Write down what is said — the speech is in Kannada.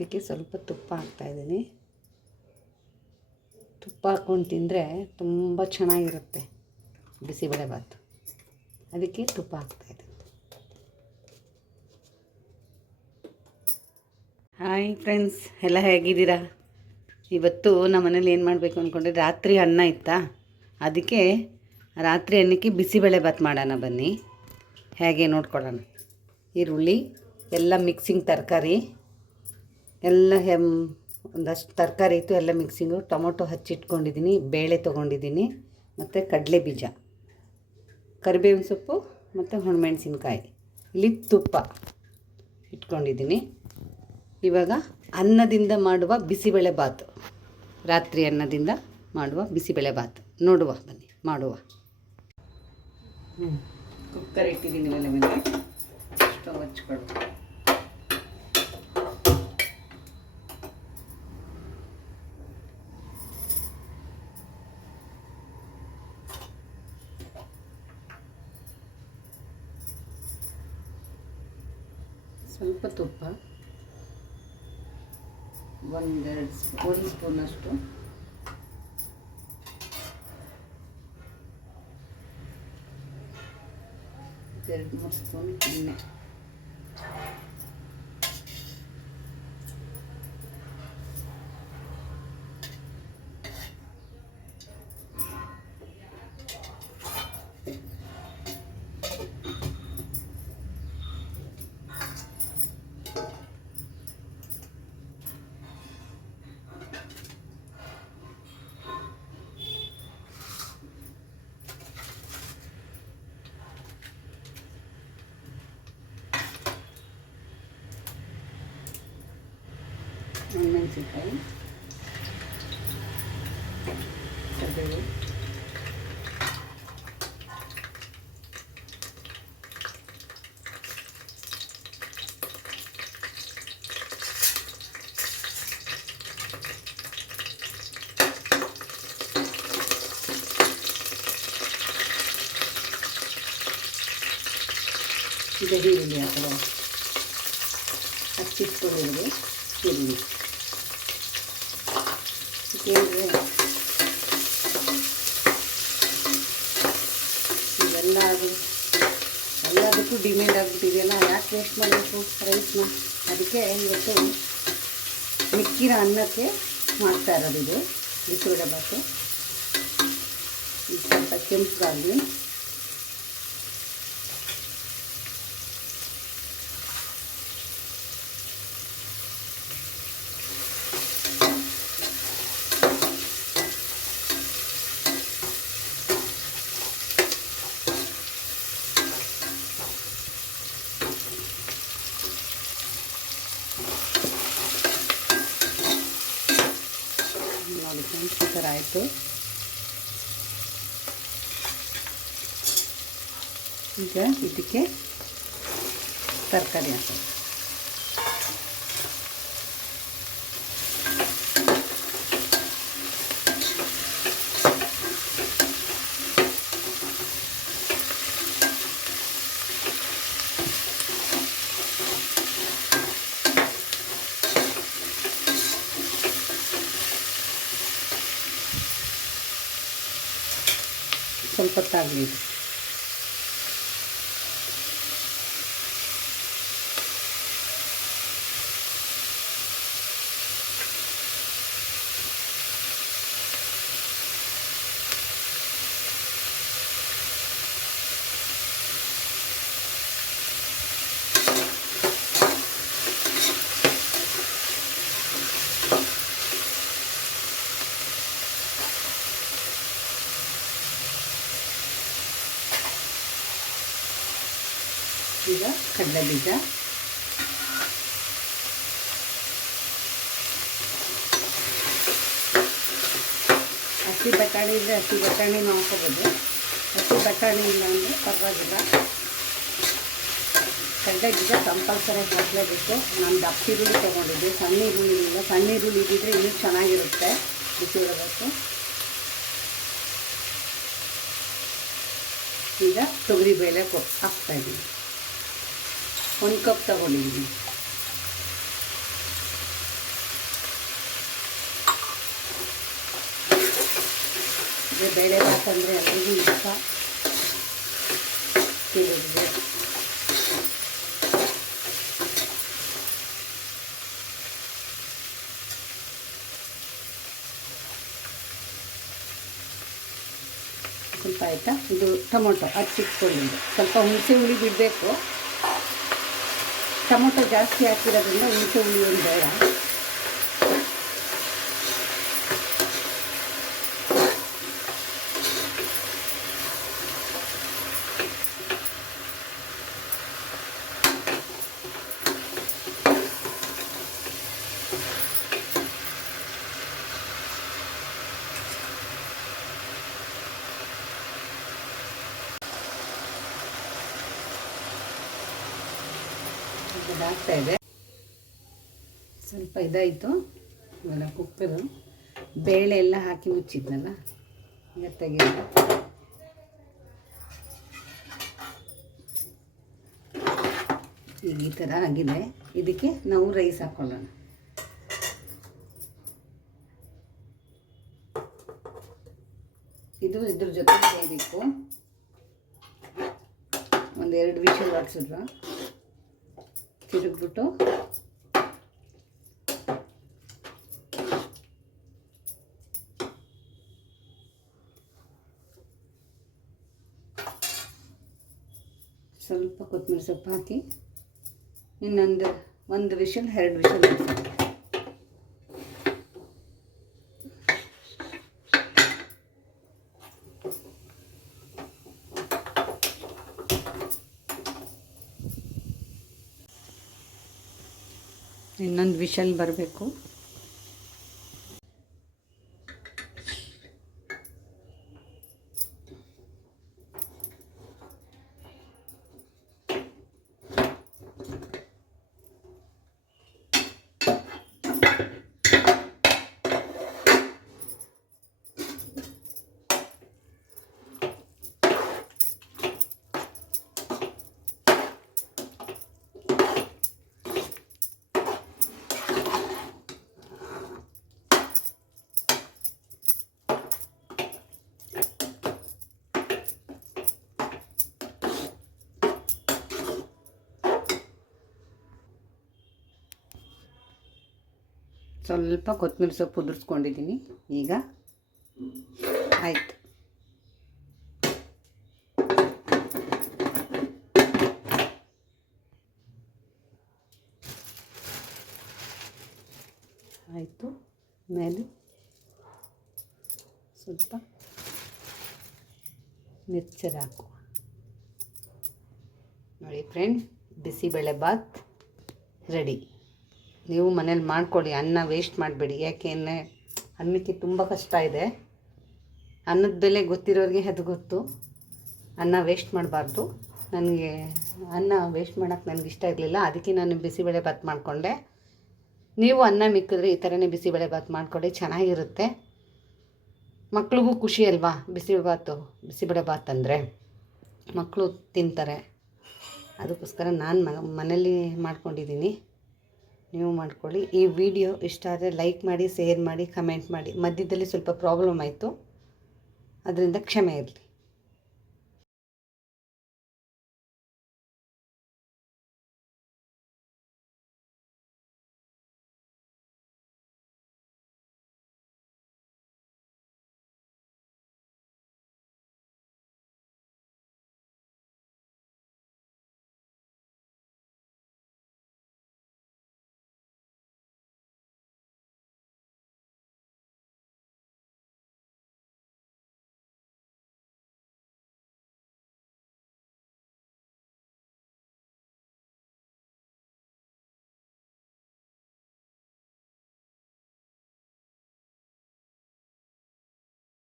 ಇದಕ್ಕೆ ಸ್ವಲ್ಪ ತುಪ್ಪ ಹಾಕ್ತಾಯಿದ್ದೀನಿ ತುಪ್ಪ ಹಾಕ್ಕೊಂಡು ತಿಂದರೆ ತುಂಬ ಚೆನ್ನಾಗಿರುತ್ತೆ ಬಿಸಿಬೇಳೆಬಾತು ಅದಕ್ಕೆ ತುಪ್ಪ ಹಾಕ್ತಾಯಿದ್ದೀನಿ ಹಾಯ್ ಫ್ರೆಂಡ್ಸ್, ಎಲ್ಲ ಹೇಗಿದ್ದೀರಾ? ಇವತ್ತು ನಮ್ಮ ಮನೇಲಿ ಏನು ಮಾಡಬೇಕು ಅಂದ್ಕೊಂಡ್ರೆ ರಾತ್ರಿ ಅನ್ನ ಇತ್ತಾ? ಅದಕ್ಕೆ ರಾತ್ರಿ ಅನ್ನಕ್ಕೆ ಬಿಸಿಬೇಳೆ ಭಾತ್ ಮಾಡೋಣ ಬನ್ನಿ. ಹೇಗೆ ನೋಡ್ಕೊಳ್ಳೋಣ. ಈರುಳ್ಳಿ, ಎಲ್ಲ ಮಿಕ್ಸಿಂಗ್ ತರಕಾರಿ. ಎಲ್ಲ ಹೆಮ್, ಒಂದಷ್ಟು ತರಕಾರಿ ಇತ್ತು, ಎಲ್ಲ ಮಿಕ್ಸಿಂಗು ಟೊಮೊಟೊ ಹಚ್ಚಿಟ್ಕೊಂಡಿದ್ದೀನಿ ಬೇಳೆ ತೊಗೊಂಡಿದ್ದೀನಿ ಮತ್ತು ಕಡಲೆ ಬೀಜ. ಕರಿಬೇವಿನ ಸೊಪ್ಪು ಮತ್ತು ಒಣಮೆಣ್ಸಿನ್ಕಾಯಿ ಇಲ್ಲಿ ತುಪ್ಪ ಇಟ್ಕೊಂಡಿದ್ದೀನಿ ಇವಾಗ ಅನ್ನದಿಂದ ಮಾಡುವ ಬಿಸಿಬೇಳೆ ಬಾತು. ರಾತ್ರಿ ಅನ್ನದಿಂದ ಮಾಡುವ ಬಿಸಿಬೇಳೆ ಬಾತು. ನೋಡುವ, ಬನ್ನಿ, ಮಾಡುವ. ಕುಕ್ಕರ್ ಇಟ್ಟಿದ್ದೀನಿ ಮೇಲೆ ಮೇಲೆ ಸ್ಟವ್ ಹಚ್ಕೊಳ್ಳು ಸ್ವಲ್ಪ ತುಪ್ಪ ಒಂದೆರಡು ಸ್ಪೂ ಒಂದು ಸ್ಪೂನಷ್ಟು. ಎರಡು ಮೂರು ಸ್ಪೂನ್ ಎಣ್ಣೆ. 먹는 지금 저기 이제 휘리야 그럼 같이 끓이고 휘리 ಏಕೆಂದರೆ ಇವೆಲ್ಲ ಅದು ಎಲ್ಲದಕ್ಕೂ ಡಿಮ್ಯಾಂಡ್ ಆಗಿಬಿಟ್ಟಿದೆಯಲ್ಲ, ಯಾಕೆ ವೇಸ್ಟ್ ಮಾಡಬೇಕು? ರೈಸ್ನ ಅದಕ್ಕೆ ಇವತ್ತು ಮಿಕ್ಕಿರೋ ಅನ್ನಕ್ಕೆ ಮಾಡ್ತಾ ಇರೋದು ಇದು ಬಿಸಿಬೇಳೆ ಇದು ಸ್ವಲ್ಪ ಕೆಂಪಗಾಗಲಿ ಆಯಿತು ಈಗ ಇದಕ್ಕೆ ತರಕಾರಿ ಹಾಕೋದು ಸ್ವಲ್ಪ ಹೊತ್ತಾಗಲಿ ಈಗ ಕಡಲೆ ಬೀಜ ಹಸಿ ಬಟಾಣಿ ಇದ್ದರೆ ಹಸಿ ಬಟಾಣಿನೂ ಹಾಕೋಬೋದು ಹಸಿ ಬಟಾಣಿ ಇಲ್ಲ ಅಂದರೆ ಪರವಾಗಿಲ್ಲ. ಕಡಲೆ ಬೀಜ ಕಂಪಲ್ಸರಿ ಹಾಕಲೇಬೇಕು. ನಾನು ದಪ್ಪ ಈರುಳ್ಳಿ ತೊಗೊಂಡಿದ್ದೆ. ಸಣ್ಣ ಈರುಳ್ಳಿ ಇಲ್ಲ. ಸಣ್ಣ ಈರುಳ್ಳಿ ಇದ್ದಿದ್ರೆ ಇನ್ನೂ ಚೆನ್ನಾಗಿರುತ್ತೆ. ಬಿಸಿ ಇರಬೇಕು ಈಗ ತೊಗರಿಬೇಳೆ ಕೊಟ್ಟು ಹಾಕ್ತಾಯಿದ್ದೀನಿ 1 cup ತಗೊಂಡಿದ್ದೀನಿ ಇದು ಬೇಳೆ ಭಾತ್ ಅಂದರೆ ಎಲ್ಲರಿಗೂ ಇಷ್ಟ ತಿಳಿದಿದೆ ಸ್ವಲ್ಪ ಆಯಿತಾ ಇದು ಟೊಮೊಟೊ ಅದು ಚಿಕ್ಕೊಂಡಿದ್ದು ಸ್ವಲ್ಪ ಹುಣಸೆ ಹುಳಿ ಬಿಡಬೇಕು ಟೊಮೊಟೊ ಜಾಸ್ತಿ ಹಾಕಿರೋದ್ರಿಂದ ಹುಣಸೆ ಹುಳಿ ಏನು ಬೇಡ. ಇದು ಆಗ್ತಾ ಇದೆ ಸ್ವಲ್ಪ ಇದಾಯಿತು. ಇವೆಲ್ಲ ಕುಕ್ಕರು. ಬೇಳೆ ಎಲ್ಲ ಹಾಕಿ ಮುಚ್ಚಿದ್ನಲ್ಲ, ಈಗ ತೆಗೆ ಈಗ ಈ ಥರ ಆಗಿದೆ. ಇದಕ್ಕೆ ನಾವು ರೈಸ್ ಹಾಕ್ಕೊಳ್ಳೋಣ ಇದು ಇದ್ರ ಜೊತೆ ಬೇಯಬೇಕು ಒಂದೆರಡು ವಿಷಲ್ ಹೊಡ್ಸಿದ್ರು ತಿರುಗ್ಬಿಟ್ಟು ಸ್ವಲ್ಪ ಕೊತ್ತಂಬರಿ ಸೊಪ್ಪು ಹಾಕಿ ಇನ್ನೊಂದು ಒಂದು ವಿಷಲ್ ಎರಡು ವಿಷಲ್ ಇನ್ನೊಂದು ವಿಷಲ್ ಬರಬೇಕು. ಸ್ವಲ್ಪ ಕೊತ್ತಂಬರಿ ಸೊಪ್ಪು ಉದುರಿಸ್ಕೊಂಡಿದ್ದೀನಿ. ಈಗ ಆಯಿತು. ಆಯಿತು. ಮೇಲೆ ಸ್ವಲ್ಪ ಮಿಕ್ಸರ್ ಹಾಕು ನೋಡಿ ಫ್ರೆಂಡ್, ಬಿಸಿಬೇಳೆ ಬಾತ್ ರೆಡಿ. ನೀವು ಮನೇಲಿ ಮಾಡ್ಕೊಳ್ಳಿ ಅನ್ನ ವೇಸ್ಟ್ ಮಾಡಬೇಡಿ. ಯಾಕೆಂದರೆ ಅನ್ನಕ್ಕೆ ತುಂಬ ಕಷ್ಟ ಇದೆ. ಅನ್ನದ ಬೆಲೆ ಗೊತ್ತಿರೋರಿಗೆ ಅದು ಗೊತ್ತು. ಅನ್ನ ವೇಸ್ಟ್ ಮಾಡಬಾರ್ದು. ನನಗೆ ಅನ್ನ ವೇಸ್ಟ್ ಮಾಡೋಕ್ಕೆ ನನಗೆ ಇಷ್ಟ ಇರಲಿಲ್ಲ. ಅದಕ್ಕೆ ನಾನು ಬಿಸಿಬೇಳೆ ಬಾತ್ ಮಾಡಿಕೊಂಡೆ. ನೀವು ಅನ್ನ ಮಿಕ್ಕಿದ್ರೆ ಈ ಥರನೇ ಬಿಸಿಬೇಳೆ ಬಾತ್ ಮಾಡಿಕೊಡಿ, ಚೆನ್ನಾಗಿರುತ್ತೆ. ಮಕ್ಳಿಗೂ ಖುಷಿ ಅಲ್ವಾ ಬಿಸಿಬೇಳೆ ಬಿಸಿಬೇಳೆ ಬಾತ್ ಅಂದರೆ? ಮಕ್ಕಳು ತಿಂತಾರೆ. ಅದಕ್ಕೋಸ್ಕರ ನಾನು ಮನೇಲಿ ಮಾಡ್ಕೊಂಡಿದ್ದೀನಿ. ನೀವು ಮಾಡ್ಕೊಳ್ಳಿ. ಈ ವಿಡಿಯೋ ಇಷ್ಟ ಆದರೆ ಲೈಕ್ ಮಾಡಿ ಶೇರ್ ಮಾಡಿ ಕಮೆಂಟ್ ಮಾಡಿ. ಮಧ್ಯದಲ್ಲಿ ಸ್ವಲ್ಪ ಪ್ರಾಬ್ಲಮ್ ಆಯಿತು. ಅದರಿಂದ ಕ್ಷಮೆ ಇರಲಿ.